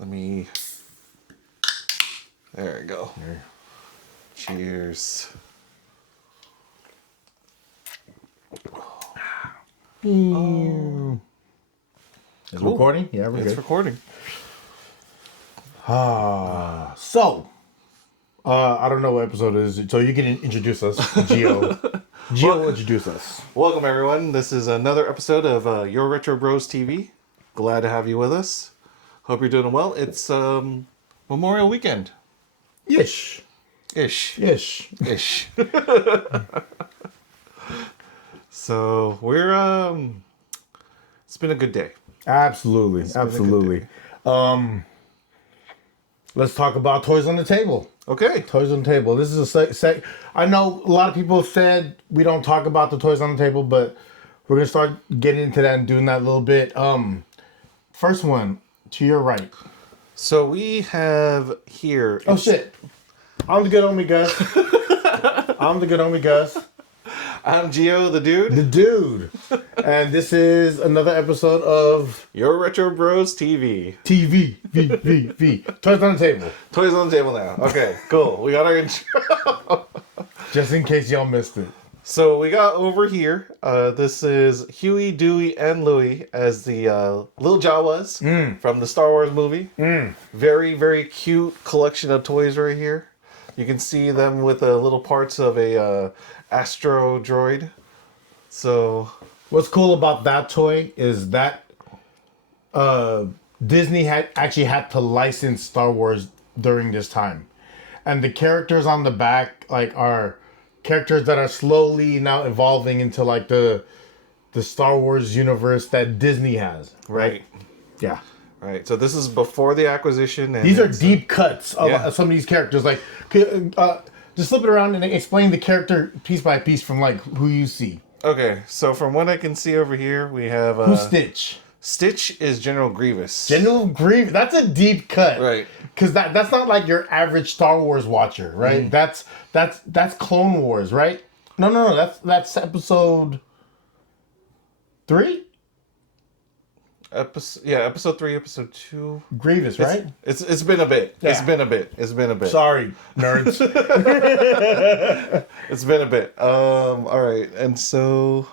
Let me. There we go. There. Cheers. Oh. It's cool. Recording? Yeah, we're good. It's recording. So, I don't know what episode it is, so you can introduce us, Gio. Gio will introduce us. Welcome, everyone. This is another episode of YourRetroBROStv. Glad to have you with us. Hope you're doing well. It's Memorial Weekend. Ish. So we're it's been a good day. Absolutely. Let's talk about Toys on the Table. Okay. Toys on the Table. This is a I know a lot of people have said we don't talk about the Toys on the Table, but we're gonna start getting into that and doing that a little bit. First one, to your right. So we have here. Oh shit! I'm the good homie Gus. I'm Gio, the dude. And this is another episode of Your Retro Bros TV. V. Toys on the Table. Toys on the Table now. Okay, cool. We got our intro. Just in case y'all missed it. So we got over here. This is Huey, Dewey, and Louie as the little Jawas from the Star Wars movie. Very, very cute collection of toys right here. You can see them with little parts of a Astro droid. So, what's cool about that toy is that Disney actually had to license Star Wars during this time, and the characters on the back are characters that are slowly now evolving into the Star Wars universe that Disney has. Right. Yeah. Right. So this is before the acquisition. And these are deep cuts of some of these characters. Just flip it around and explain the character piece by piece from who you see. Okay. So from what I can see over here, we have who's Stitch? Stitch is General Grievous. General Grievous. That's a deep cut. Right. Because that's not like your average Star Wars watcher, right? That's Clone Wars, right? No. That's episode 3? Episode 3, episode 2. Grievous, right? It's been a bit. Yeah. It's been a bit. Sorry, nerds. It's been a bit. All right, and so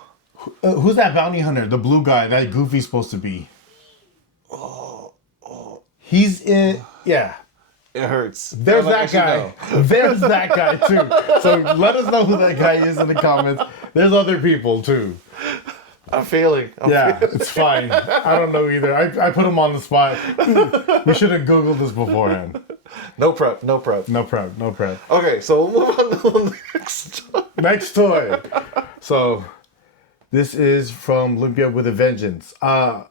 who's that bounty hunter? The blue guy that Goofy's supposed to be. He's in. Yeah. It hurts. There's that guy. There's that guy too. So let us know who that guy is in the comments. There's other people too. I'm failing. It's fine. I don't know either. I put him on the spot. We should have Googled this beforehand. No prep. Okay, so we'll move on to the next toy. So this is from Olympia with a Vengeance. I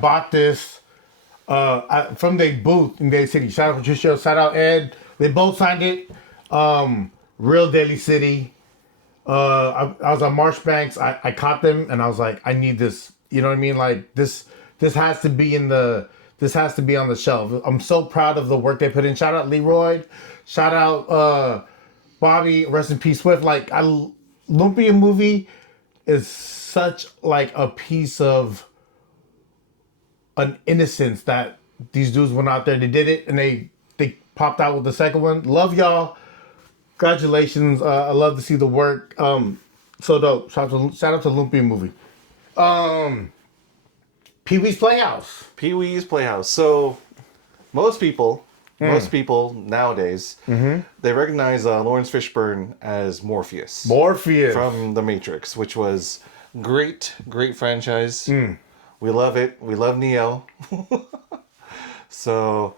bought this from the booth in Daly City. Shout out Patricia, shout out Ed. They both signed it. Real Daly City. I was on Marshbanks. I caught them and I was like, I need this. You know what I mean? This has to be on the shelf. I'm so proud of the work they put in. Shout out Leroy. Shout out Bobby. Rest in peace, Swift. Lumpia movie is such a piece of an innocence that these dudes went out there. They did it and they popped out with the second one. Love y'all. Congratulations. I love to see the work. So dope. Shout out to Lumpia movie. Pee-wee's Playhouse. So most people nowadays, they recognize Lawrence Fishburne as Morpheus from The Matrix, which was great franchise. We love it. We love Neo. So,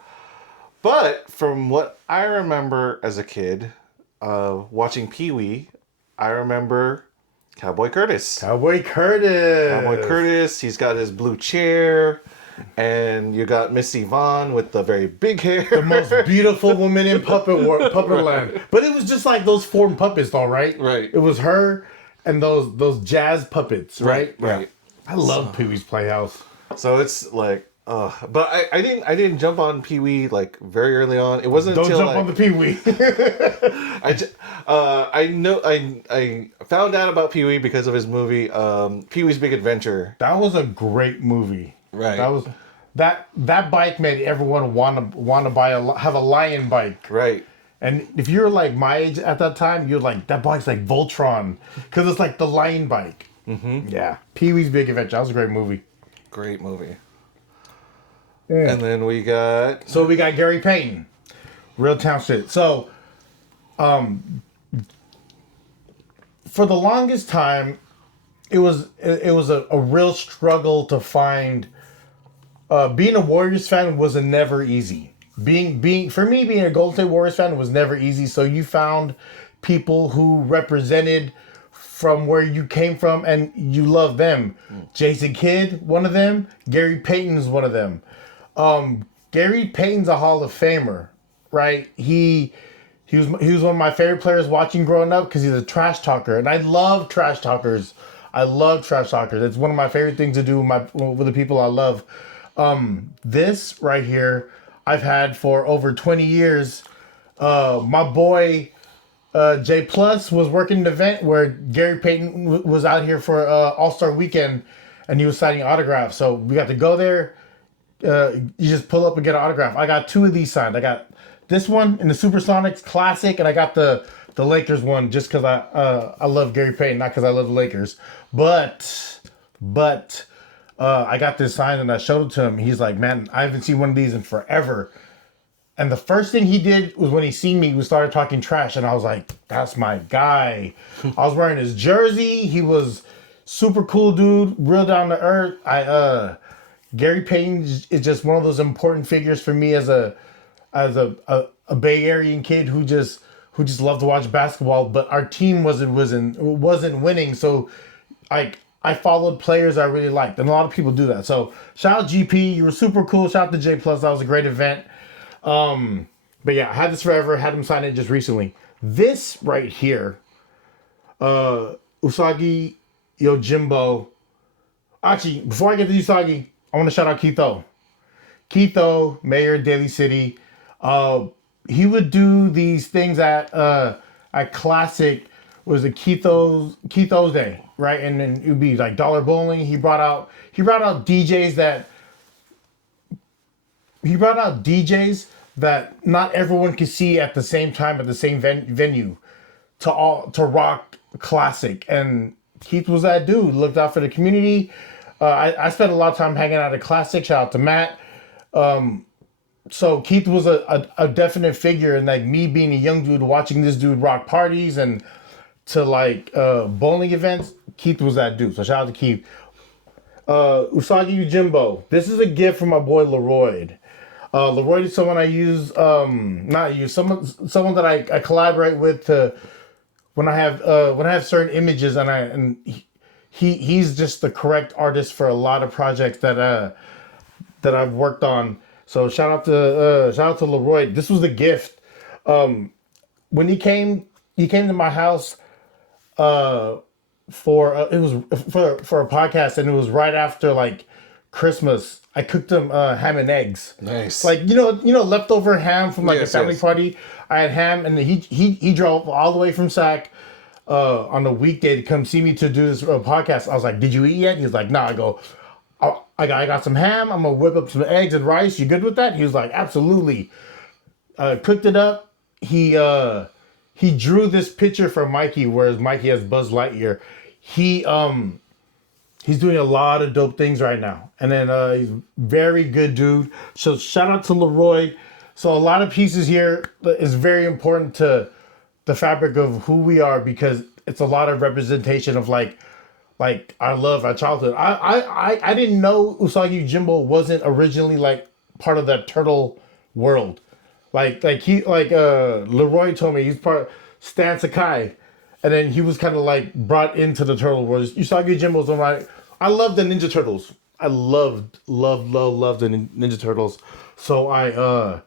but from what I remember as a kid, watching Pee-wee, I remember Cowboy Curtis. He's got his blue chair, and you got Miss Yvonne with the very big hair. The most beautiful woman in puppet land. But it was just those foreign puppets, though, right? Right. It was her and those jazz puppets, right? Right. Yeah. I love Pee-wee's Playhouse. So it's but I didn't jump on Pee-wee very early on. It wasn't Don't until jump on the Pee-wee. I found out about Pee-wee because of his movie Pee-wee's Big Adventure. That was a great movie. Right. that bike made everyone want to have a Lion bike. Right. And if you're like my age at that time, you're like, that bike's like Voltron, because it's like the Lion bike. Mm-hmm. Yeah, Pee-wee's Big Adventure. That was a great movie. Great movie. Yeah. And then we got Gary Payton, Real Town shit. So, for the longest time, it was a real struggle to find. Being a Warriors fan was never easy. Being a Golden State Warriors fan was never easy. So you found people who represented from where you came from and you love them. Jason Kidd, one of them. Gary Payton's one of them. Gary Payton's a Hall of Famer, right? He was one of my favorite players watching growing up because he's a trash talker, and I love trash talkers. It's one of my favorite things to do with the people I love. This right here, I've had for over 20 years. My boy J Plus was working an event where Gary Payton was out here for All-Star Weekend, and he was signing autographs. So we got to go there. You just pull up and get an autograph. I got 2 of these signed. I got this one in the Supersonics Classic, and I got the Lakers one just because I love Gary Payton, not because I love the Lakers. But I got this signed and I showed it to him. He's like, man, I haven't seen one of these in forever. And the first thing he did was when he seen me, we started talking trash, and I was like, that's my guy. I was wearing his jersey. He was super cool dude, real down to earth. Gary Payton is just one of those important figures for me as a Bay Arean kid who just loved to watch basketball, but our team wasn't winning. So I followed players I really liked, and a lot of people do that. So shout out GP, you were super cool. Shout out to J Plus, that was a great event. But yeah, I had this forever, had him sign it just recently. This right here, Usagi Yojimbo. Actually, before I get to Usagi, I want to shout out Keith-O. Keith-O, mayor of Daly City. He would do these things at Classic. Was it Keith-O's Day, right? And then it would be like dollar bowling. He brought out DJs that not everyone could see at the same time at the same venue to rock Classic. And Keith was that dude. Looked out for the community. I spent a lot of time hanging out at Classic. Shout out to Matt. So Keith was a definite figure, and like me being a young dude watching this dude rock parties and to like bowling events, Keith was that dude. So shout out to Keith. Usagi Yojimbo. This is a gift from my boy Leroy. Leroy is someone I use, someone that I collaborate with to when I have certain images, and he's just the correct artist for a lot of projects that I've worked on. So shout out to Leroy. This was the gift. When he came to my house for a podcast, and it was right after like Christmas. I cooked him ham and eggs. Nice. Like leftover ham from like a family party. I had ham, and he drove all the way from Sac on a weekday to come see me to do this podcast. I was like, "Did you eat yet?" He's like, "No." I go, I got some ham. I'm gonna whip up some eggs and rice. You good with that? He was like, "Absolutely." Cooked it up. He drew this picture for Mikey, whereas Mikey has Buzz Lightyear. He's doing a lot of dope things right now. And then he's a very good dude. So shout out to Leroy. So a lot of pieces here is very important to the fabric of who we are, because it's a lot of representation of like our love, our childhood. I didn't know Usagi Yojimbo wasn't originally like part of that turtle world. Leroy told me he's part of Stan Sakai. And then he was kind of like brought into the turtle world. Usagi Yojimbo's one of I love the Ninja Turtles. I loved the Ninja Turtles. So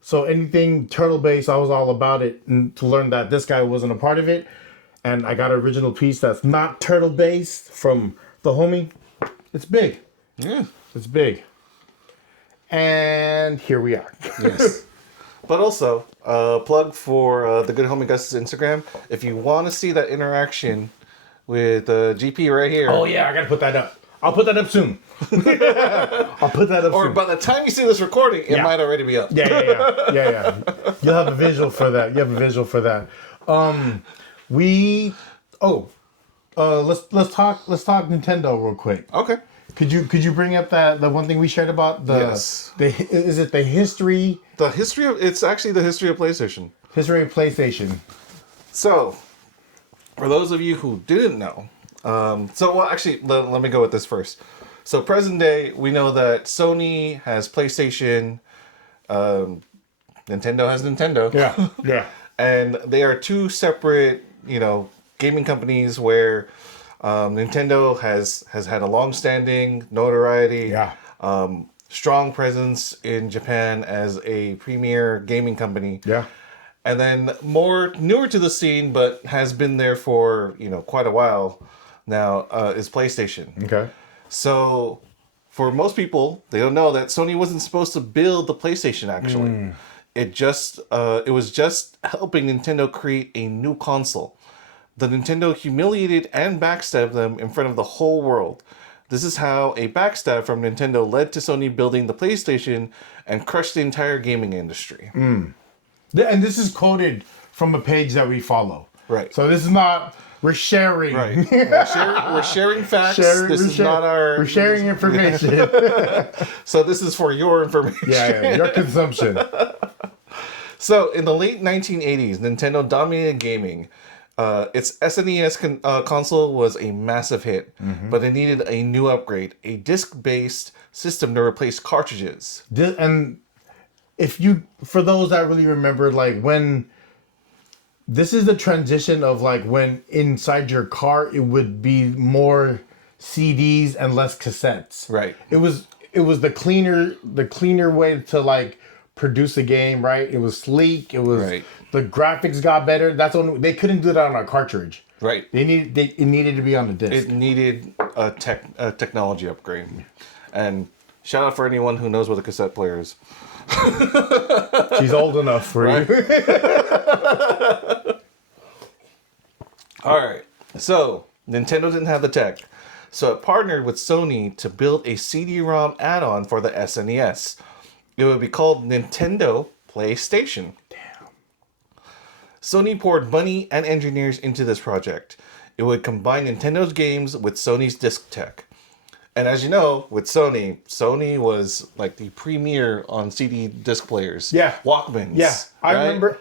so anything turtle based, I was all about it. And to learn that this guy wasn't a part of it, and I got an original piece that's not turtle based from the homie. It's big. Yeah, it's big. And here we are. Yes. But also, plug for the good homie Gus's Instagram. If you want to see that interaction with GP right here. Oh yeah, I gotta put that up. I'll put that up soon. I'll put that up Or soon. by the time you see this recording, it might already be up. Yeah. You'll have a visual for that. Let's talk Nintendo real quick. Okay. Could you bring up the one thing we shared about Yes. Is it the history? It's actually the history of PlayStation. History of PlayStation. So, for those of you who didn't know, let me go with this first. So, present day, we know that Sony has PlayStation, Nintendo has Nintendo. Yeah. And they are two separate, gaming companies where Nintendo has had a long-standing notoriety, strong presence in Japan as a premier gaming company. Yeah. And then newer to the scene, but has been there for, quite a while now, is PlayStation. Okay. So for most people, they don't know that Sony wasn't supposed to build the PlayStation, actually. It was just helping Nintendo create a new console. The Nintendo humiliated and backstabbed them in front of the whole world. This is how a backstab from Nintendo led to Sony building the PlayStation and crushed the entire gaming industry. And this is quoted from a page that we follow. Right. So this is not, we're sharing. Right. We're sharing facts. We're sharing information. So this is for your information. Yeah, your consumption. So in the late 1980s, Nintendo dominated gaming. Its SNES console was a massive hit, but it needed a new upgrade, a disc-based system to replace cartridges. And for those that really remember, like when this is the transition of like when inside your car it would be more CDs and less cassettes. Right. It was the cleaner way to like produce a game, right? It was sleek. It was the graphics got better. That's when they couldn't do that on a cartridge. Right. It needed to be on the disc. It needed a technology upgrade. And shout out for anyone who knows what a cassette player is. She's old enough for you. All right. So Nintendo didn't have the tech. So it partnered with Sony to build a CD-ROM add-on for the SNES. It would be called Nintendo PlayStation. Damn. Sony poured money and engineers into this project. It would combine Nintendo's games with Sony's disc tech. And as you know, with Sony was like the premier on CD disc players. Yeah. Walkmans. Yeah. I right? remember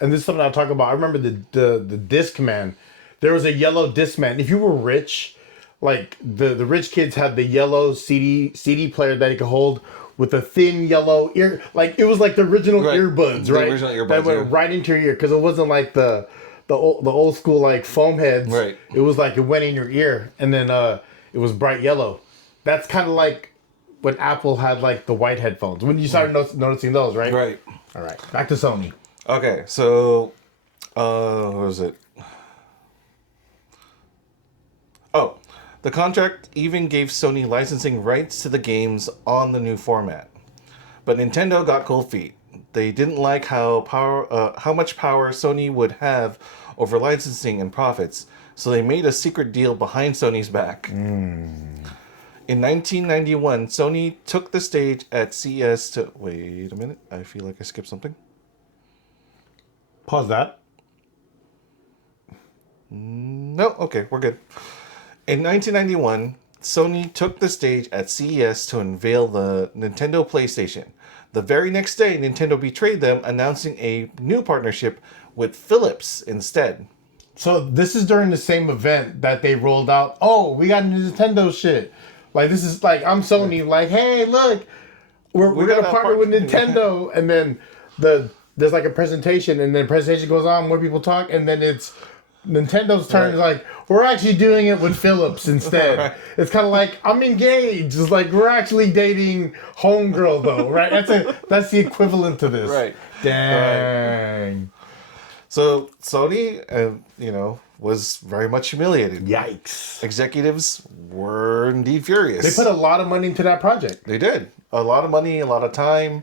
and this is something I'll talk about. I remember the Discman. There was a yellow Discman. If you were rich, like the rich kids had the yellow CD player that you could hold with a thin yellow ear. Like it was like the original earbuds, right? The original earbuds, that went right into your ear because it wasn't like the old school like foam heads. Right. It was like it went in your ear, and then it was bright yellow. That's kind of like when Apple had like the white headphones. When you started noticing those, right? Right. All right. Back to Sony. Okay, so what was it? Oh, the contract even gave Sony licensing rights to the games on the new format. But Nintendo got cold feet. They didn't like how much power Sony would have over licensing and profits, so they made a secret deal behind Sony's back. In 1991, Sony took the stage at CES to... Wait a minute, I feel like I skipped something. Pause that. No, okay, we're good. In 1991, Sony took the stage at CES to unveil the Nintendo PlayStation. The very next day, Nintendo betrayed them, announcing a new partnership with Philips instead. So this is during the same event that they rolled out, oh, we got Nintendo shit. Like, this is like, I'm Sony, like, hey, look, we're going to partner with Nintendo. And then there's like a presentation, and then presentation goes on, more people talk, and then it's Nintendo's turn. Is like, we're actually doing it with Philips instead. Right. It's kind of like, I'm engaged. It's like, we're actually dating homegirl, though, right? That's the equivalent to this. Right. Dang. Right. So Sony, was very much humiliated. Yikes. Executives were indeed furious. They put a lot of money into that project. They did. A lot of money, a lot of time,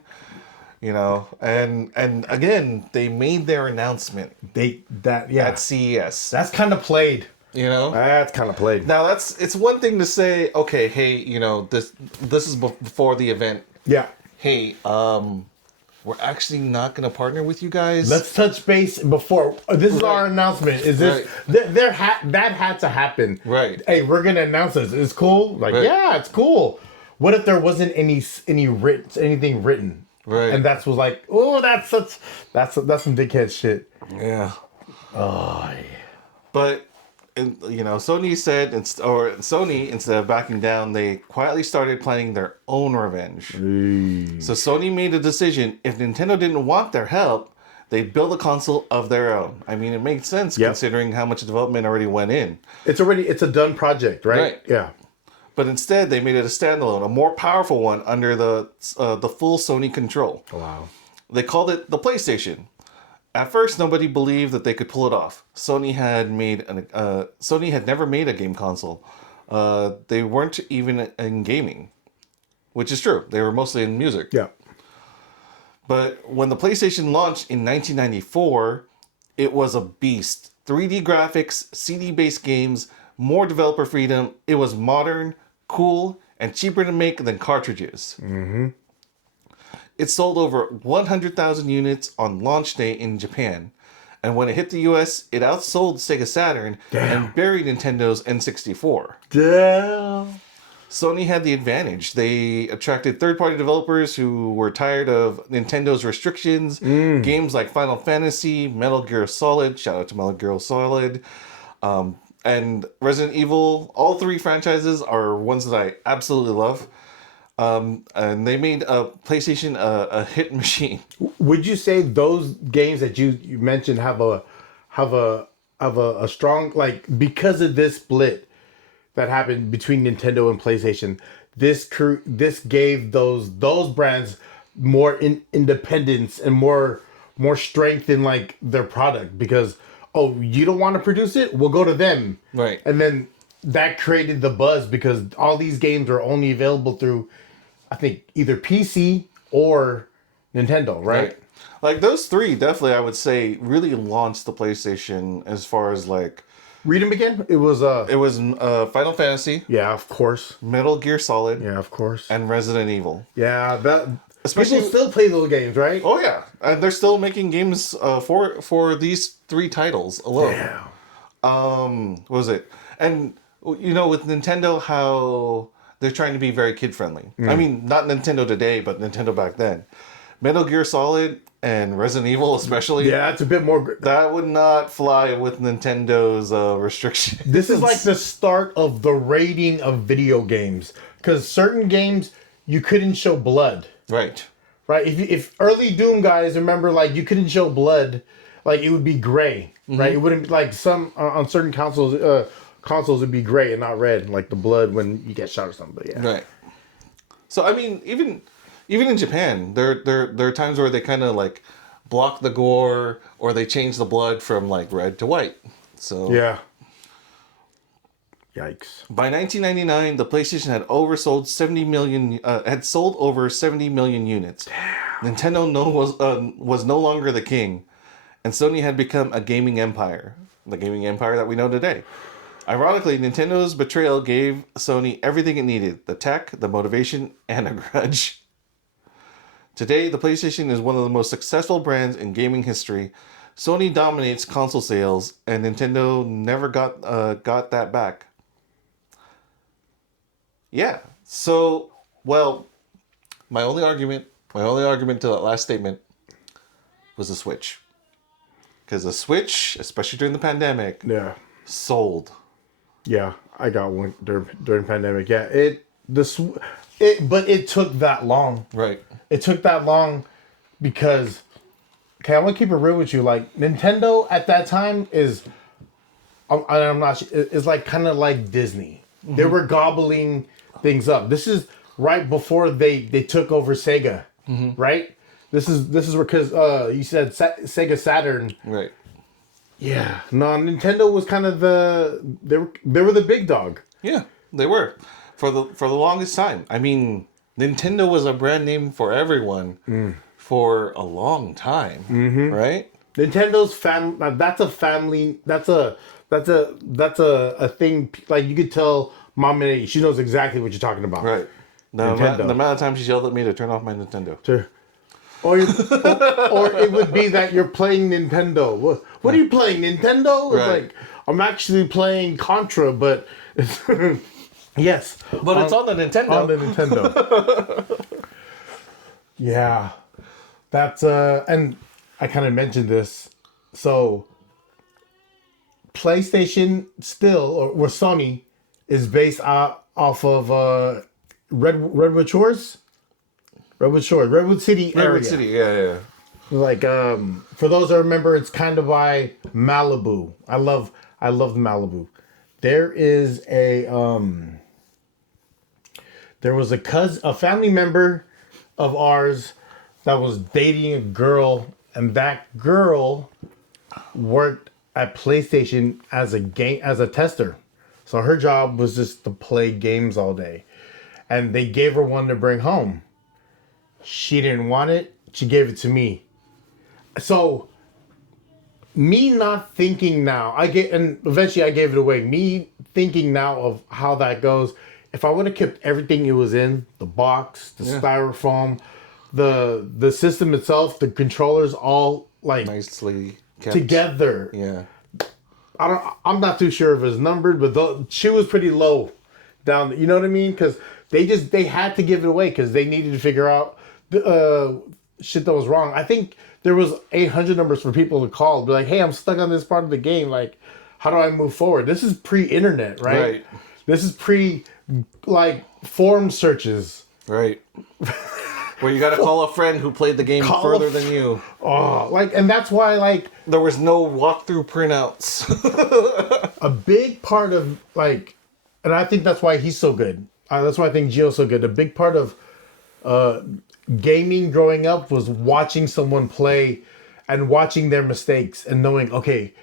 and again, they made their announcement at CES. That's kind of played. You know, That's kind of played. now it's one thing to say, okay, hey, you know, this is before the event. Yeah. Hey, we're actually not going to partner with you guys. Let's touch base before. This is our announcement. Is this that had to happen? Right. Hey, we're gonna announce this. It's cool. Like, yeah, it's cool. What if there wasn't anything written? Right. And that's was like, oh, that's some dickhead shit. Yeah. Oh, yeah. But, you know, Sony instead of backing down, they quietly started planning their own revenge. So Sony made a decision. If Nintendo didn't want their help, they'd build a console of their own. I mean, it makes sense considering how much development already went in. It's a done project, right? Yeah. But instead, they made it a standalone, a more powerful one under the full Sony control. Wow. They called it the PlayStation. At first, nobody believed that they could pull it off. Sony had never made a game console. They weren't even in gaming, which is true. They were mostly in music. Yeah. But when the PlayStation launched in 1994, it was a beast. 3D graphics, CD-based games, more developer freedom. It was modern, cool, and cheaper to make than cartridges. Mm-hmm. It sold over 100,000 units on launch day in Japan. And when it hit the US, it outsold Sega Saturn and buried Nintendo's N64. Damn. Sony had the advantage. They attracted third-party developers who were tired of Nintendo's restrictions. Games like Final Fantasy, Metal Gear Solid, shout out to Metal Gear Solid, and Resident Evil. All three franchises are ones that I absolutely love. And they made a PlayStation a hit machine. Would you say those games that you mentioned have a strong, like, because of this split that happened between Nintendo and PlayStation, this gave those brands more independence and more strength in, like, their product, because you don't want to produce it, we'll go to them, right? And then that created the buzz because all these games are only available through, I think, either PC or Nintendo, right? Like those three, definitely, I would say, really launched the PlayStation as far as like. Read them again. It was Final Fantasy. Yeah, of course. Metal Gear Solid. Yeah, of course. And Resident Evil. Yeah, that. Especially, people still play those games, right? Oh yeah, and they're still making games for these three titles alone. Yeah. What was it? And you know, with Nintendo, how they're trying to be very kid friendly. I mean, not Nintendo today, but Nintendo back then. Metal Gear Solid and Resident Evil, especially. Yeah, it's a bit more. That would not fly with Nintendo's restrictions. This is like the start of the rating of video games, because certain games you couldn't show blood. Right. Right. If early Doom guys remember, like, you couldn't show blood, like, it would be gray. Mm-hmm. Right. It wouldn't be like some on certain consoles. Consoles would be gray and not red, like the blood when you get shot or something. But yeah. Right. So I mean, even in Japan, there are times where they kind of like block the gore, or they change the blood from like red to white. So yeah. Yikes. By 1999, the PlayStation had sold over 70 million units. Damn. Nintendo was no longer the king, and Sony had become a gaming empire, the gaming empire that we know today. Ironically, Nintendo's betrayal gave Sony everything it needed: the tech, the motivation, and a grudge. Today, the PlayStation is one of the most successful brands in gaming history. Sony dominates console sales, and Nintendo never got that back. Yeah. So, well, my only argument to that last statement was the Switch. Because the Switch, especially during the pandemic, sold. Yeah, I got one during pandemic. Yeah, but it took that long. Right. It took that long because, okay, I want to keep it real with you. Like, Nintendo at that time is like kind of like Disney. Mm-hmm. They were gobbling things up. This is right before they took over Sega, right? This is because you said Sega Saturn, right? Yeah. No, Nintendo was kind of they were the big dog. Yeah, they were for the longest time. I mean, Nintendo was a brand name for everyone for a long time, right? Nintendo's that's a family. That's a thing. Like you could tell Mom and she knows exactly what you're talking about. Right. The amount of time she's yelled at me to turn off my Nintendo. Sure. Or it would be that you're playing Nintendo. What are you playing, Nintendo? It's Right. like, I'm actually playing Contra, but yes. But it's on the Nintendo. On the Nintendo. Yeah. That's and I kind of mentioned this. So PlayStation or Sony is based off of Redwood Shores? Redwood City area. Redwood City, yeah. Like for those that remember, it's kind of by Malibu. I love Malibu. There is there was a family member of ours that was dating a girl, and that girl worked at PlayStation as a tester. So her job was just to play games all day. And they gave her one to bring home. She didn't want it. She gave it to me. So me not thinking now, and eventually I gave it away. Me thinking now of how that goes. If I would have kept everything it was in, the box, the styrofoam, the system itself, the controllers all like nicely kept together. Yeah. I'm not too sure if it's numbered, but she was pretty low down. You know what I mean? Because they had to give it away because they needed to figure out shit that was wrong. I think there was 800 numbers for people to call. Be like, hey, I'm stuck on this part of the game. Like, how do I move forward? This is pre-internet, right? Right. This is like form searches. Right. Where you got to call a friend who played the game further than you. Oh, and that's why there was no walkthrough printouts. A big part of and I think that's why he's so good. That's why I think Gio's so good. A big part of gaming growing up was watching someone play and watching their mistakes and knowing, okay,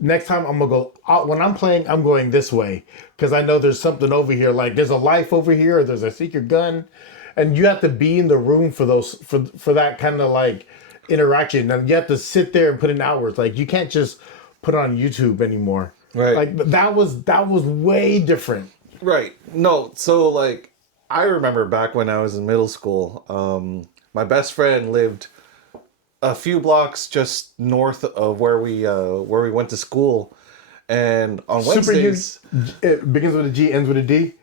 next time I'm gonna go out when I'm playing, I'm going this way because I know there's something over here. Like there's a life over here, or there's a secret gun, and you have to be in the room for those for that kind of interaction, and you have to sit there and put in hours. Like you can't just put it on YouTube anymore. Right. Like that was way different. Right. No. So I remember back when I was in middle school, my best friend lived a few blocks just north of where we went to school, and on Wednesdays, it begins with a G, ends with a D.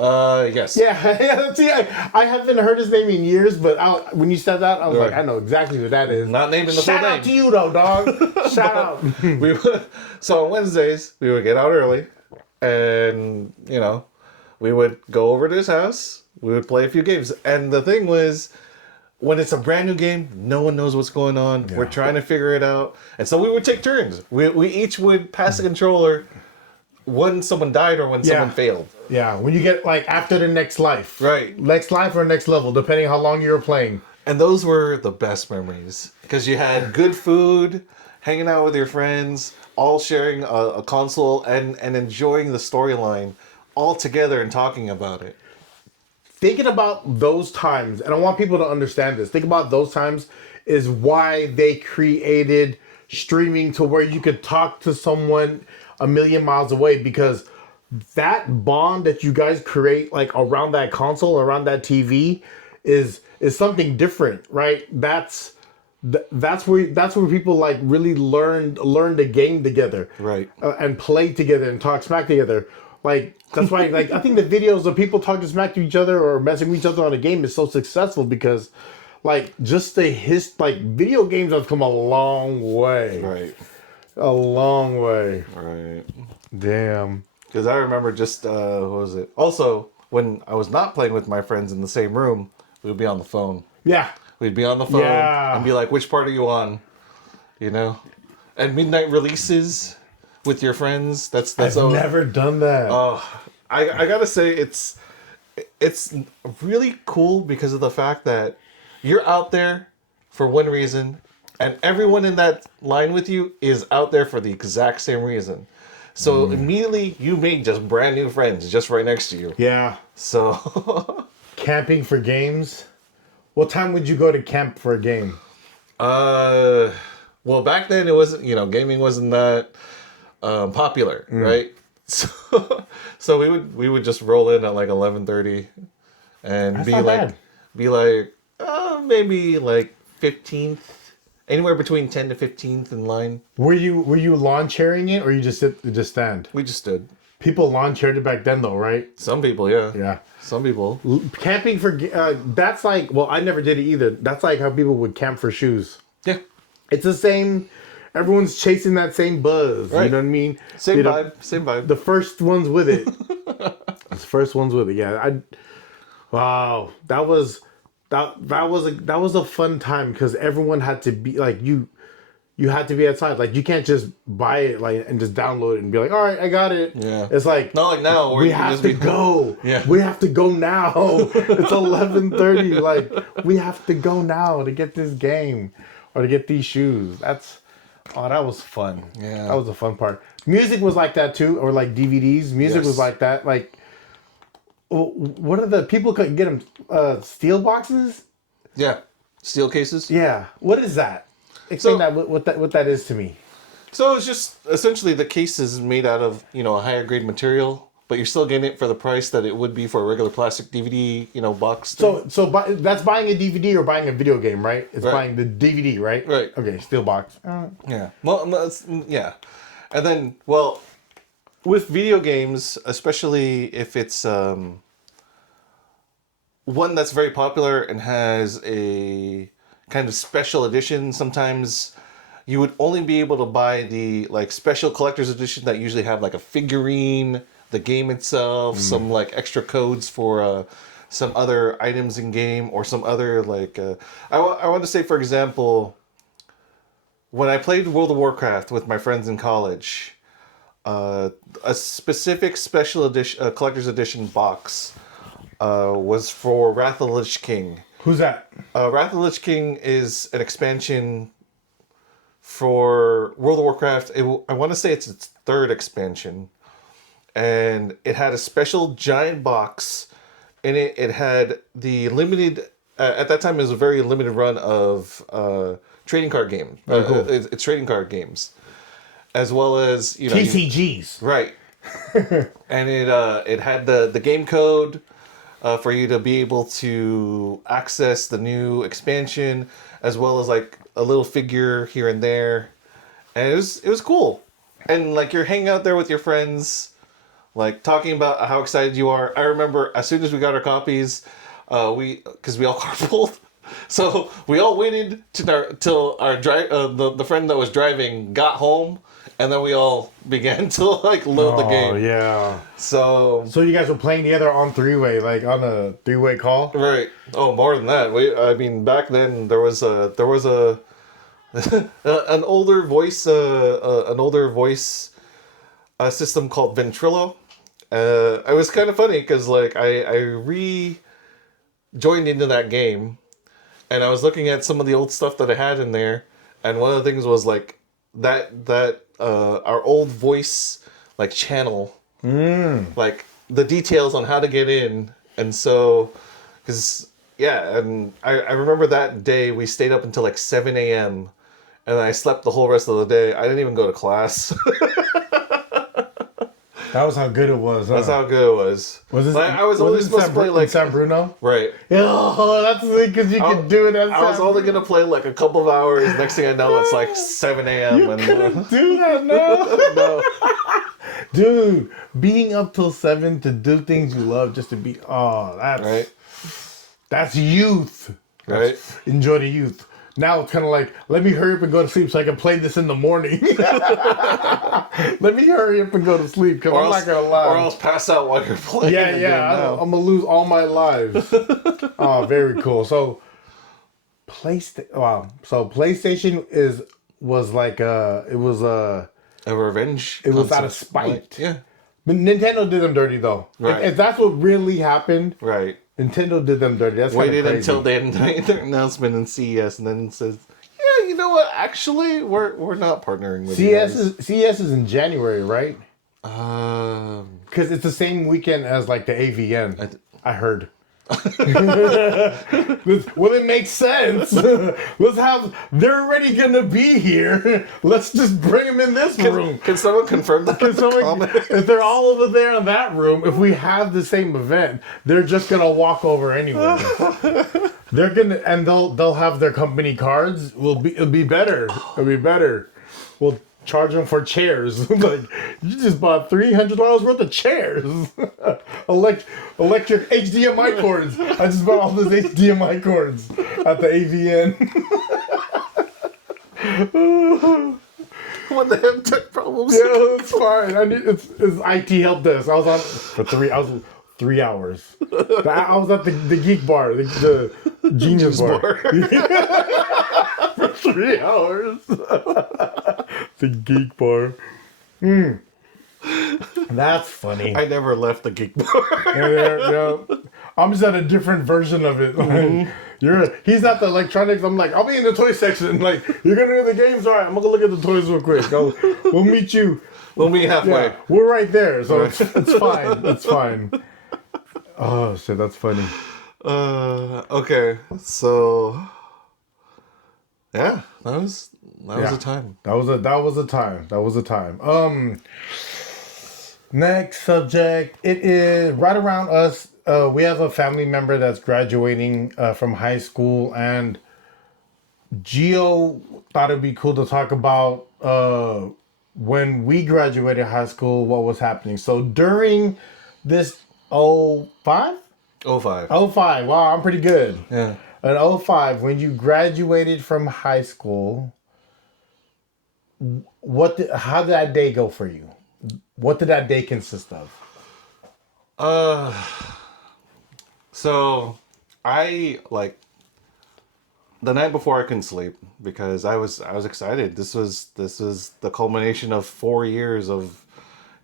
Yes. Yeah. See, I haven't heard his name in years, but when you said that, I was like, I know exactly what that is. Not naming the full name. Shout out to you, though, dog. Shout out. So on Wednesdays, we would get out early, and we would go over to his house. We would play a few games, and the thing was, when it's a brand new game, no one knows what's going on. Yeah. We're trying to figure it out, and so we would take turns. We each would pass the controller when someone died or when someone failed. Yeah, when you get after the next life. Right. Next life or next level, depending how long you were playing. And those were the best memories because you had good food, hanging out with your friends, all sharing a console and enjoying the storyline all together and talking about it. Thinking about those times, and I want people to understand this, think about those times is why they created streaming to where you could talk to someone a million miles away, because that bond that you guys create around that console, around that TV is something different, right? That's where people really learn the game together, right? And play together and talk smack together. That's why I think the videos of people talking smack to each other or messing with each other on a game is so successful because just video games have come a long way. Right. A long way. Right. Damn. Because I remember just, what was it? Also, when I was not playing with my friends in the same room, we would be on the phone. Yeah. We'd be on the phone and be like, which part are you on? And midnight releases with your friends. I've never done that. I gotta say, it's really cool because of the fact that you're out there for one reason, and everyone in that line with you is out there for the exact same reason. So immediately you make just brand new friends just right next to you. Yeah. So camping for games. What time would you go to camp for a game? Well, back then it wasn't, gaming wasn't that popular, right? So we would just roll in at like 11:30, and That's be not like bad. maybe like 15th, anywhere between 10 to 15th in line. Were you lawn chairing it, or you just stand? We just stood. People lawn chaired it back then, though, right? Some people, yeah. Yeah. Some people. Camping for that's like, well, I never did it either. That's like how people would camp for shoes. Yeah. It's the same. Everyone's chasing that same buzz. Right. You know what I mean? Same You know, vibe. Same vibe. The first ones with it. The first ones with it. Yeah. Wow. That was a fun time because everyone had to be like you. You had to be outside. Like, you can't just buy it like and just download it and be like, all right, I got it. Yeah. It's like, not like now where we you can have just to be go. Yeah. We have to go now. It's 11:30. Like, we have to go now to get this game or to get these shoes. That was fun. Yeah. That was the fun part. Music was like that too, or like DVDs. Music was like that. Like, what are the people could get them steel boxes? Yeah. Steel cases. Yeah. What is that? Explain what that is to me. So it's just essentially the case is made out of, a higher grade material, but you're still getting it for the price that it would be for a regular plastic DVD, box thing. So that's buying a DVD or buying a video game, right? It's Right. buying the DVD, right? Right. Okay, steel box. Yeah. Well, yeah. And then, with video games, especially if it's one that's very popular and has a kind of special edition, sometimes you would only be able to buy the special collector's edition that usually have like a figurine, the game itself, some extra codes for some other items in game, or some other I want to say, for example, when I played World of Warcraft with my friends in college, a specific special edition collector's edition box was for Wrath of the Lich King. Who's that? Wrath of the Lich King is an expansion for World of Warcraft. I want to say it's its third expansion. And it had a special giant box. In it, it had the limited... at that time, it was a very limited run of trading card games. Cool. It's trading card games. As well as... TCGs. Right. And it had the game code... for you to be able to access the new expansion, as well as a little figure here and there, and it was cool. And you're hanging out there with your friends, talking about how excited you are. I remember as soon as we got our copies, because we all carpooled, so we all waited till the friend that was driving got home. And then we all began to load the game. Oh yeah. So you guys were playing together on three-way, on a three-way call? Right. Oh, more than that. Back then there was a an older voice system called Ventrilo. It was kind of funny because I joined into that game, and I was looking at some of the old stuff that I had in there, and one of the things was that our old voice channel, the details on how to get in. And so, and I remember that day we stayed up until 7 a.m. and I slept the whole rest of the day. I didn't even go to class. That was how good it was. Huh? That's how good it was. Was it? I was only supposed to play in San Bruno. Right. Oh, that's because you could do it. I was only gonna play a couple of hours. Next thing I know, it's 7 a.m. You couldn't do that, no. No. Dude, being up till 7 to do things you love, just to be that's youth. Right. Enjoy the youth. Now it's kind of let me hurry up and go to sleep so I can play this in the morning. Let me hurry up and go to sleep because I'm not going to lie. Or else pass out while you're playing. Yeah. I'm going to lose all my lives. Oh, very cool. So, PlayStation was a revenge. It was concept. out of spite. Yeah. But Nintendo did them dirty though. Right. If that's what really happened, right. Nintendo did them dirty. That's waited crazy. until they made their announcement in CES, and then says, "Yeah, you know what? Actually, we're not partnering with CES is in January, right? Because it's the same weekend as the AVN. I heard. Well, it makes sense. They're already gonna be here. Let's just bring them in this room. Can someone confirm that? If they're all over there in that room, if we have the same event, they're just gonna walk over anyway. They're gonna, and they'll have their company cards. It'll be better. It'll be better. We'll charge them for chairs. Like, you just bought $300 worth of chairs. Electric HDMI cords. I just bought all those HDMI cords at the AVN. What the heck tech problems? Yeah, it's fine. It's IT help desk. I was on for 3 hours. I was at the geek bar, the genius bar. For 3 hours. The geek bar. That's funny. I never left the geek bar. Yeah. I'm just at a different version of it. He's at the electronics. I'm like, I'll be in the toy section. Like, you're gonna do the games? All right, I'm gonna go look at the toys real quick. We'll meet you. We'll meet halfway. Yeah, we're right there, so it's fine. It's fine. Oh shit, that's funny. Okay, so yeah, that was a time. That was a time. Next subject. It is right around us. We have a family member that's graduating from high school, and Gio thought it'd be cool to talk about when we graduated high school, what was happening. So during this 05? 05. 05. Wow, I'm pretty good. Yeah. In 05, when you graduated from high school, how did that day go for you? What did that day consist of? So I the night before I couldn't sleep because I was excited. This was the culmination of 4 years of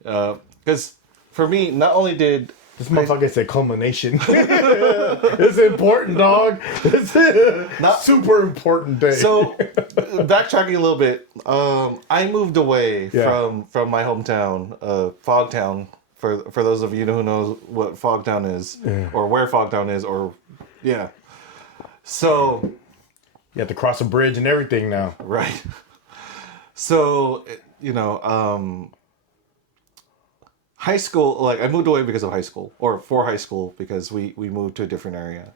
because for me, not only did this motherfucker said culmination. It's important, dog. It's not super important day. So backtracking a little bit, I moved away from my hometown, Fogtown. For those of you who know what Fogtown is, or where Fogtown is, or so you have to cross a bridge and everything now, right? So high school, I moved away because of high school, or for high school because we moved to a different area.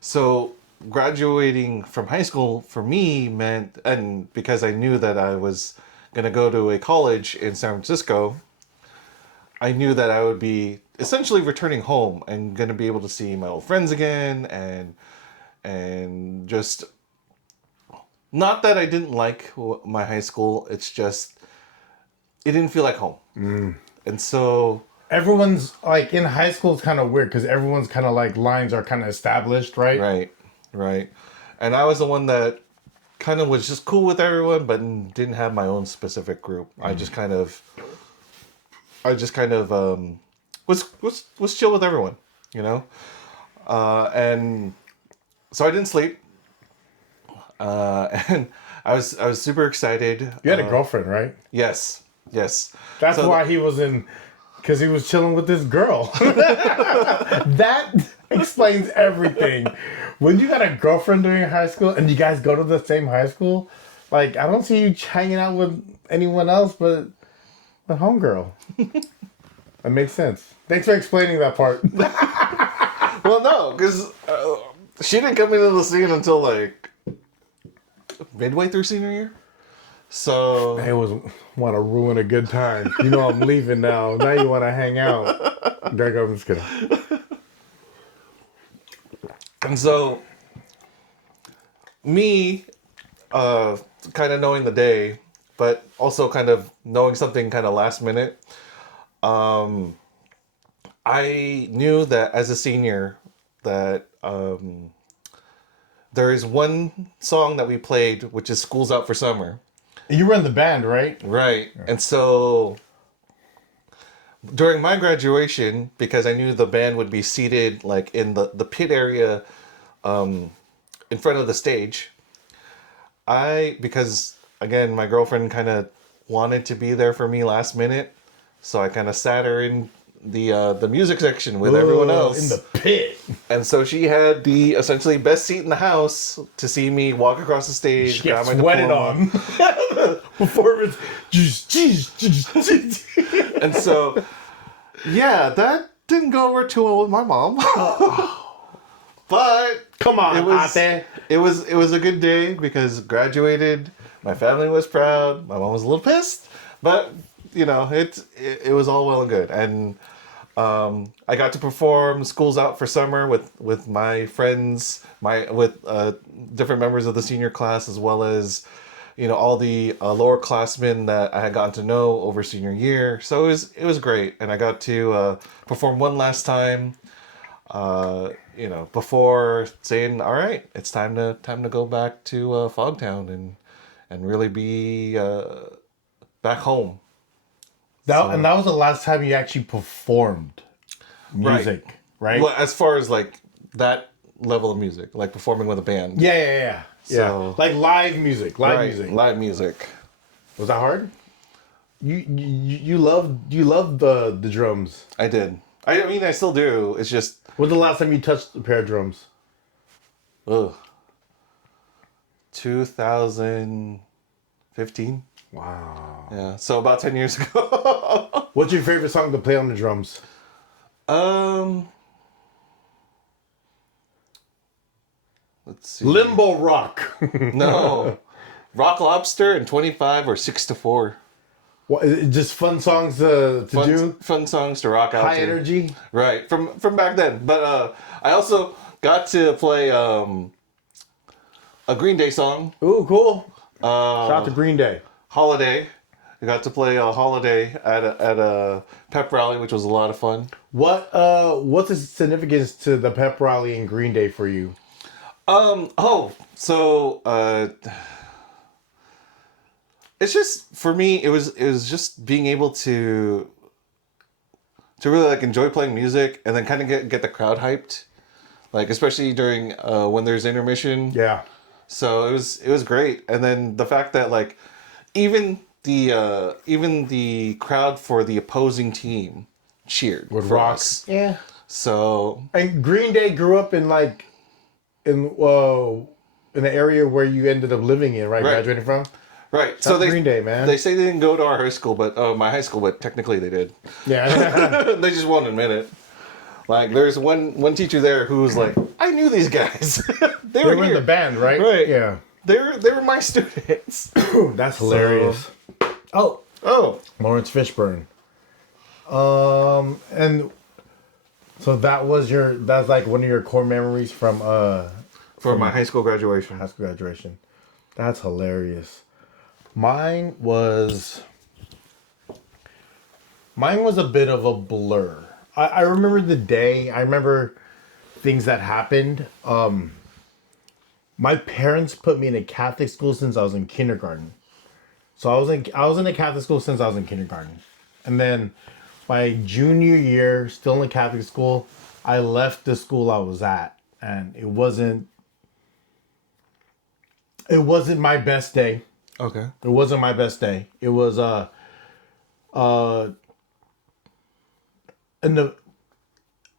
So graduating from high school for me meant, and because I knew that I was gonna go to a college in San Francisco, I knew that I would be essentially returning home and going to be able to see my old friends again, and just, not that I didn't like my high school, it's just, it didn't feel like home. And so everyone's in high school is kind of weird because everyone's kind of lines are kind of established, right? Right. And I was the one that kind of was just cool with everyone, but didn't have my own specific group. I just kind of was chill with everyone, and so I didn't sleep, and I was super excited. You had a girlfriend, right? Yes. That's why he was because he was chilling with this girl. That explains everything. When you got a girlfriend during high school and you guys go to the same high school, I don't see you hanging out with anyone else but the homegirl. That makes sense. Thanks for explaining that part. Well, no, because she didn't come into the scene until midway through senior year. So I want to ruin a good time. I'm leaving now. Now you want to hang out. I'm just kidding. And so me, kind of knowing the day, but also kind of knowing something kind of last minute, I knew that as a senior that there is one song that we played, which is School's Out for Summer. You were in the band, right? Right. Yeah. And so during my graduation, because I knew the band would be seated in the pit area in front of the stage, because again, my girlfriend kind of wanted to be there for me last minute, so I kind of sat her in the music section with everyone else in the pit. And so she had the essentially best seat in the house to see me walk across the stage. She got sweated on. Performance. And so, yeah, that didn't go over too well with my mom. But come on, it was a good day because graduated. My family was proud. My mom was a little pissed, but you know, it was all well and good. And I got to perform School's Out for Summer with my friends, with different members of the senior class, as well as, you know, all the lower classmen that I had gotten to know over senior year. So it was great, and I got to perform one last time, you know, before saying, all right, it's time to go back to Fogtown and really be back home. And that was the last time you actually performed music, right? Well, as far as like that level of music, like performing with a band. Yeah. So, like live music. Live music. Was that hard? You loved the drums. I did. I mean, I still do. It's just. When's the last time you touched a pair of drums? 2015. Wow. Yeah, so about 10 years ago. What's your favorite song to play on the drums? Let's see. Limbo Rock. No. Rock Lobster and 25 or 6 to 4. What, just fun songs to do? Fun songs to rock out High to. energy? Right, from back then. But I also got to play a Green Day song. Ooh, cool. Shout out to Green Day. Holiday. I got to play a Holiday at a pep rally, which was a lot of fun. What's the significance to the pep rally in Green Day for you? It's just, for me, it was just being able to really like enjoy playing music and then kind of get the crowd hyped, like especially during when there's intermission. Yeah. So it was great, and then the fact that like even the crowd for the opposing team cheered with for rock. us. Yeah. So and Green Day grew up in the area where you ended up living in, right? Graduating from. Right. So Green Day, man. They say they didn't go to our high school, but my high school, but technically they did. Yeah. They just won't admit it. Like there's one teacher there who was like, I knew these guys. they were in the band, right? Right. Yeah. They were my students. That's hilarious. Oh. Lawrence Fishburne. And so that's like one of your core memories from my high school graduation. High school graduation. That's hilarious. Mine was a bit of a blur. I remember the day. I remember things that happened. My parents put me in a Catholic school since I was in kindergarten. So I was in a Catholic school since I was in kindergarten. And then my junior year, still in Catholic school, I left the school I was at. And it wasn't my best day. Okay. It wasn't my best day. It was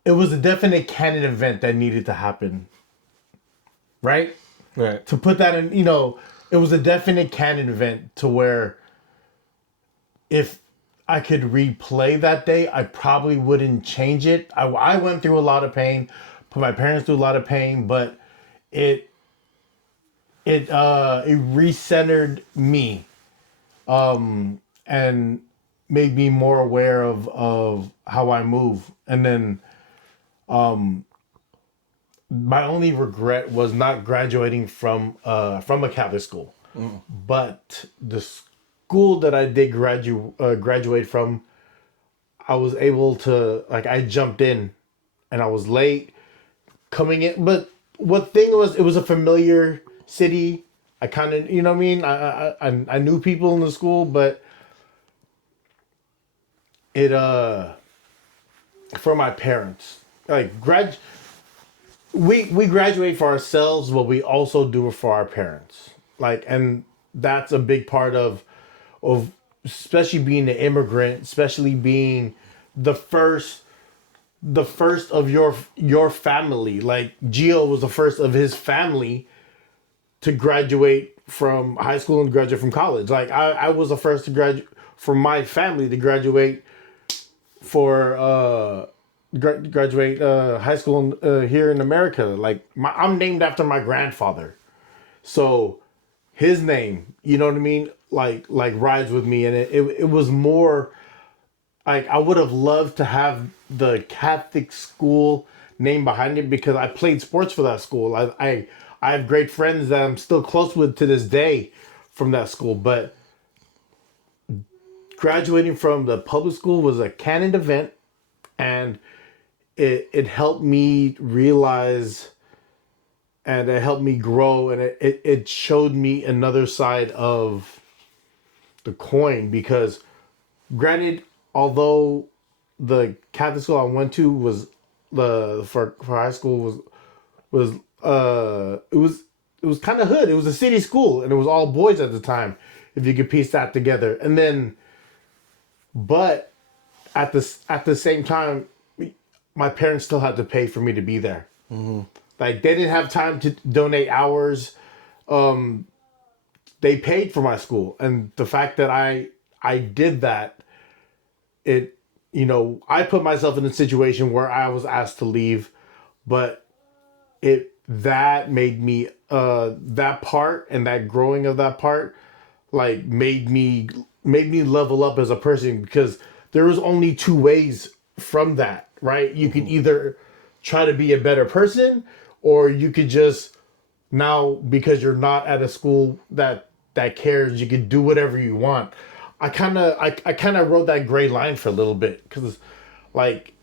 it was a definite canon event that needed to happen. Right? Right. To put that in, it was a definite canon event to where if I could replay that day, I probably wouldn't change it. I went through a lot of pain, put my parents through a lot of pain, but it recentered me, and made me more aware of how I move. And then, my only regret was not graduating from a Catholic school, but the school that I did graduate from, I was able to, like, I jumped in, and I was late coming in. But what thing was, it was a familiar city. I kind of, you know what I mean? I knew people in the school, but it, for my parents, like, we graduate for ourselves, but we also do it for our parents. Like, and that's a big part of especially being an immigrant, especially being the first of your family. Like Gio was the first of his family to graduate from high school and graduate from college. Like I was the first to graduate from my family to graduate for graduate high school here in America. Like I'm named after my grandfather, so his name, you know what I mean, like rides with me, and it was more like I would have loved to have the Catholic school name behind it because I played sports for that school. I have great friends that I'm still close with to this day from that school, but graduating from the public school was a canon event, and it helped me realize, and it helped me grow, and it showed me another side of the coin. Because granted, although the Catholic school I went to was for high school was it was kind of hood. It was a city school, and it was all boys at the time, if you could piece that together. And then, but at the same time, my parents still had to pay for me to be there. Mm-hmm. Like they didn't have time to donate hours. They paid for my school, and the fact that I did that, it, you know, I put myself in a situation where I was asked to leave, but that made me that part, and that growing of that part, like made me level up as a person, because there was only two ways from that, right? You could either try to be a better person, or you could just, now because you're not at a school that cares, you could do whatever you want. I kind of wrote that gray line for a little bit, because like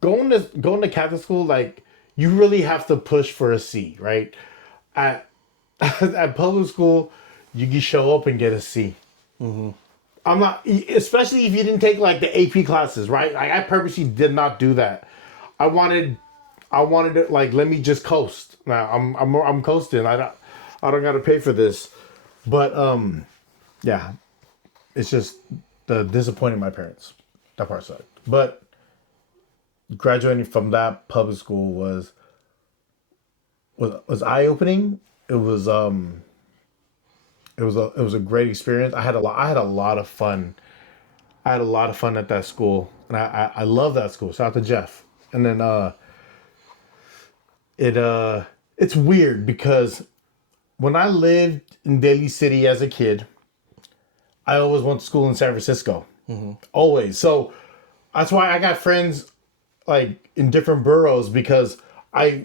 going to Catholic school, like you really have to push for a C, right? At public school, you can show up and get a C. Mm-hmm. I'm not, especially if you didn't take like the AP classes, right? Like I purposely did not do that. I wanted it, like, let me just coast. Now I'm coasting. I don't got to pay for this. But yeah, it's just the disappointing my parents. That part sucked. But graduating from that public school was eye opening. It was a great experience. I had a lot of fun. I had a lot of fun at that school, and I love that school. Shout out to Jeff. And then it's weird because when I lived in Daly City as a kid, I always went to school in San Francisco. Mm-hmm. Always. So that's why I got friends like in different boroughs, because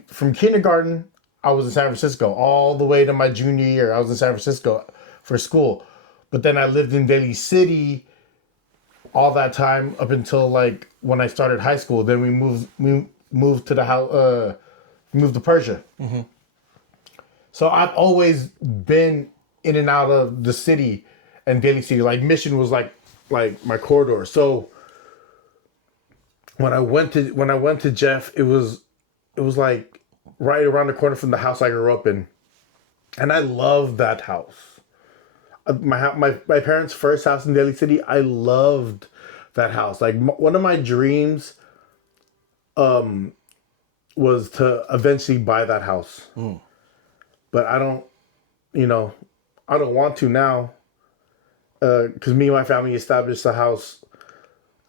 from kindergarten I was in San Francisco all the way to my junior year. I was in San Francisco for school, but then I lived in Daly City all that time up until like when I started high school. Then we moved to the house, moved to Persia. Mm-hmm. So I've always been in and out of the city and Daly City. Like Mission was like my corridor. So when I went to Jeff, it was like right around the corner from the house I grew up in, and I loved that house. My parents' first house in Daly City, I loved that house. Like one of my dreams was to eventually buy that house. But I don't want to now, because me and my family established a house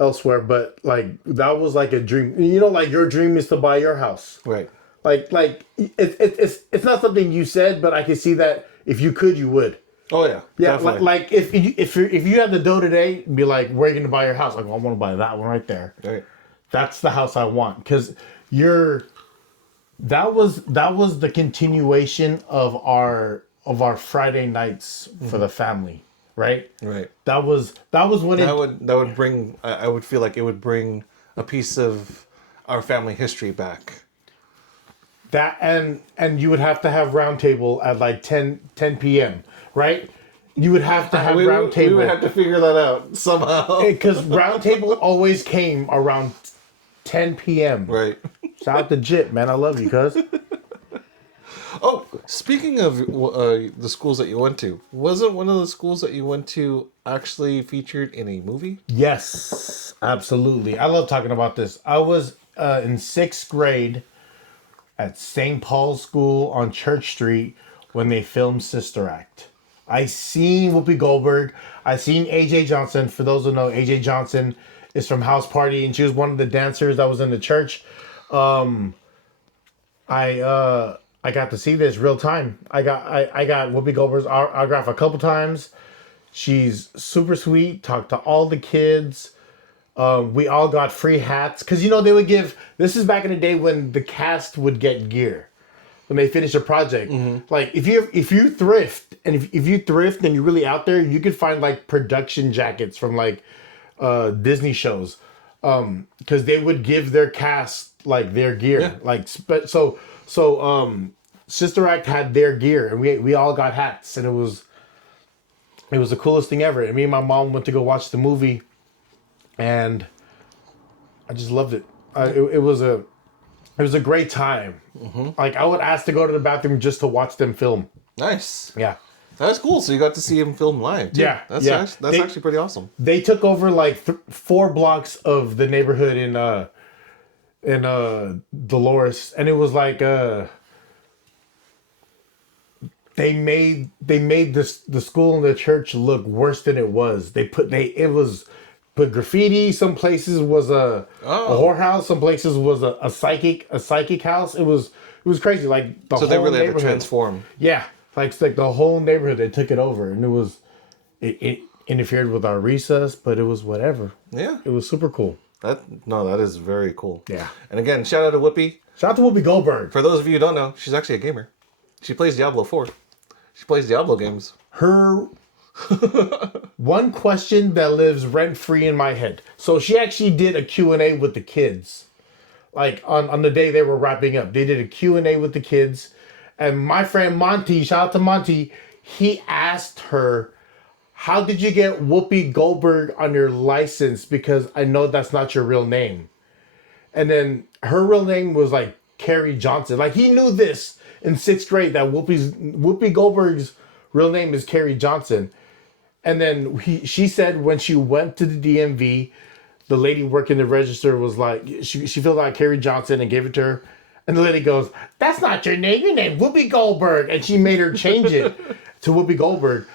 elsewhere. But like that was like a dream. You know, like your dream is to buy your house, right? Like it's not something you said, but I can see that if you could, you would. Oh yeah, yeah. Like if you had the dough today, be like, where are you gonna buy your house? Like, well, I want to buy that one right there. Right. That's the house I want, because that was the continuation of our Friday nights for the family, right? Right. That was when that would bring. I would feel like it would bring a piece of our family history back. That and you would have to have round table at like 10 p.m. right? You would have to have round table. We would have to figure that out somehow. Because round table always came around 10 p.m. Right. Shout out to Jit, man. I love you, cuz. Oh, speaking of the schools that you went to, wasn't one of the schools that you went to actually featured in a movie? Yes, absolutely. I love talking about this. I was in 6th grade at St. Paul's School on Church Street when they filmed Sister Act. I seen Whoopi Goldberg. I seen AJ Johnson. For those who know, AJ Johnson is from House Party, and she was one of the dancers that was in the church. I got to see this real time. I got Whoopi Goldberg's autograph a couple times. She's super sweet. Talked to all the kids. We all got free hats because they would give. This is back in the day when the cast would get gear when they finish a project. Like if you thrift and if you thrift and you're really out there, you could find like production jackets from like Disney shows because they would give their cast like their gear. Like so Sister Act had their gear and we all got hats and it was the coolest thing ever. And me and my mom went to go watch the movie. And I just loved it. It was a great time. Like I would ask to go to the bathroom just to watch them film. Nice. Yeah, that's cool. So you got to see him film live. Too. Yeah, that's yeah. Actually pretty awesome. They took over like 4 blocks of the neighborhood in Dolores, and it was like they made the school and the church look worse than it was. Put graffiti. Some places was a whorehouse. Some places was a psychic house. It was crazy. Like the whole they really had to neighborhood transform. Yeah, like the whole neighborhood. They took it over, and it interfered with our recess, but it was whatever. Yeah, it was super cool. That is very cool. Yeah. And again, shout out to Whoopi. Shout out to Whoopi Goldberg. For those of you who don't know, she's actually a gamer. She plays Diablo 4. She plays Diablo games. Her one question that lives rent-free in my head. So she actually did a Q&A with the kids. Like on the day they were wrapping up. They did a Q&A with the kids. And my friend Monty, shout out to Monty, he asked her, how did you get Whoopi Goldberg on your license? Because I know that's not your real name. And then her real name was like Carrie Johnson. Like he knew this in 6th grade that Whoopi Goldberg's real name is Carrie Johnson. And then she said when she went to the DMV, the lady working the register was like, she filled out Carrie Johnson and gave it to her. And the lady goes, that's not your name. Your name Whoopi Goldberg. And she made her change it to Whoopi Goldberg.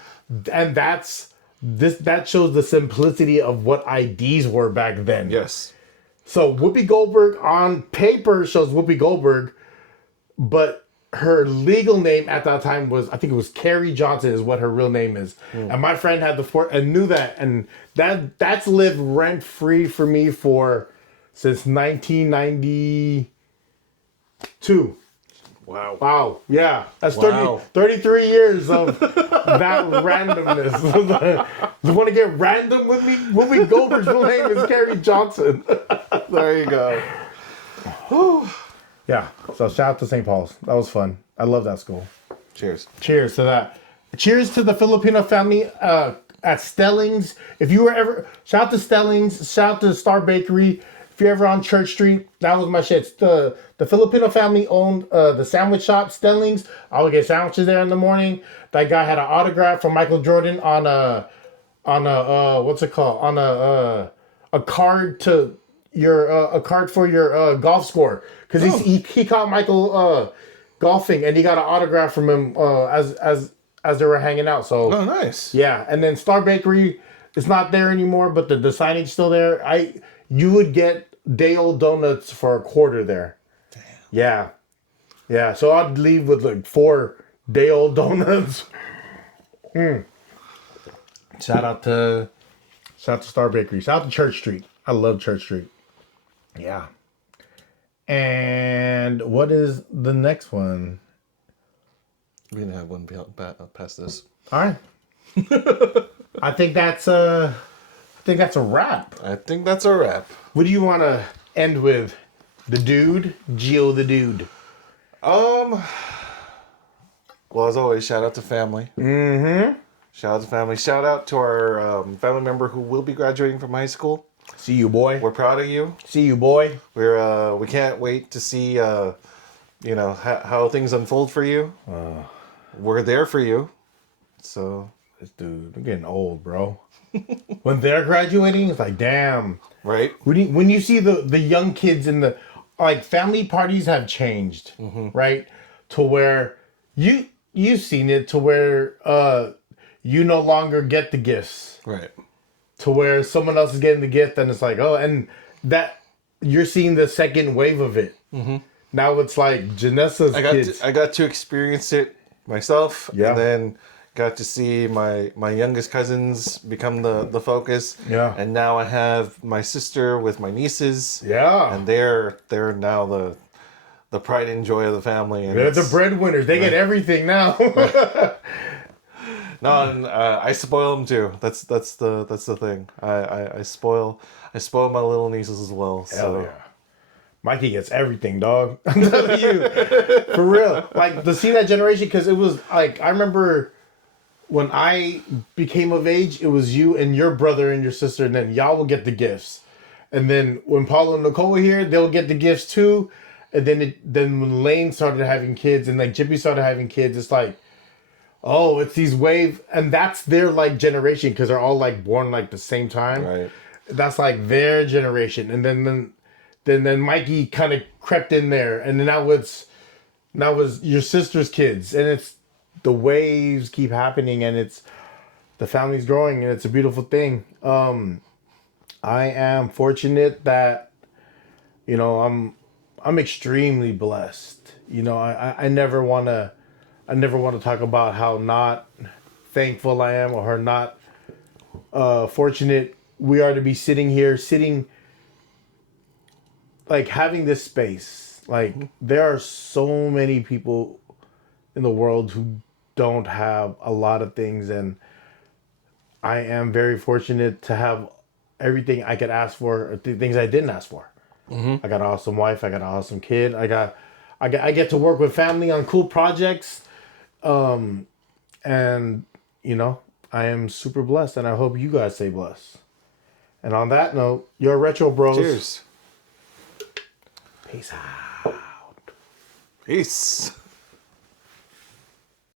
And that shows the simplicity of what IDs were back then. Yes. So Whoopi Goldberg on paper shows Whoopi Goldberg, but her legal name at that time was, I think it was Carrie Johnson is what her real name is. And my friend had and knew that. And that's lived rent free for me since 1992. Wow. Yeah. That's 33 years of that randomness. You want to get random with me? Whoopi Goldberg's real name is Carrie Johnson. There you go. Yeah. So shout out to St. Paul's. That was fun. I love that school. Cheers. Cheers to that. Cheers to the Filipino family at Stellings. If you were ever, shout out to Stellings. Shout out to Star Bakery. If you're ever on Church Street, that was my shit. The Filipino family owned the sandwich shop, Stellings. I would get sandwiches there in the morning. That guy had an autograph from Michael Jordan on a what's it called? On a card to a card for your golf score. Because he caught Michael golfing and he got an autograph from him as they were hanging out. So nice. Yeah, and then Star Bakery is not there anymore, but the signage still there. You would get day-old donuts for a quarter there. Damn. Yeah. So I'd leave with like 4 day-old donuts. Shout out to Star Bakery. Shout out to Church Street. I love Church Street. Yeah. And what is the next one? We didn't have one past this. All right. I think that's a wrap. I think that's a wrap. What do you want to end with? The dude, Gio the dude. Well, as always, shout out to family. Mm-hmm. Shout out to family. Shout out to our family member who will be graduating from high school. See you, boy. We're proud of you. See you, boy. We can't wait to see how things unfold for you. We're there for you. So this dude, I'm getting old, bro. When they're graduating, it's like, damn. Right. When you see the young kids in the, like, family parties have changed, right? To where you've seen it to where you no longer get the gifts. Right. To where someone else is getting the gift, and it's like, oh, and that you're seeing the second wave of it. Now it's like Janessa's kids. I got to experience it myself, Yeah. and then got to see my youngest cousins become the focus. Yeah. And now I have my sister with my nieces. Yeah. And they're now the pride and joy of the family. And They're the breadwinners. They get everything now. No, and I spoil them too. That's the thing. I spoil my little nieces as well. Hell So yeah. Mikey gets everything, dog. I'm telling you. For real. Like, to see that generation, because it was like, I remember when I became of age, it was you and your brother and your sister, and then y'all will get the gifts. And then when Paul and Nicole were here, they'll get the gifts too. And then when Lane started having kids and like Jippy started having kids, it's like, oh, it's these wave, and that's their like generation because they're all like born like the same time. right. That's like their generation, and then Mikey kind of crept in there, and then now was your sister's kids, and it's the waves keep happening, and it's the family's growing, and it's a beautiful thing. I am fortunate that, you know, I'm extremely blessed. You know, I never want to talk about how not thankful I am or how not fortunate we are to be sitting like having this space. Like, there are so many people in the world who don't have a lot of things, and I am very fortunate to have everything I could ask for, or things I didn't ask for. I got an awesome wife. I got an awesome kid. I get to work with family on cool projects. And, you know, I am super blessed, and I hope you guys stay blessed. And on that note, your Retro Bros. Cheers. Peace out. Peace.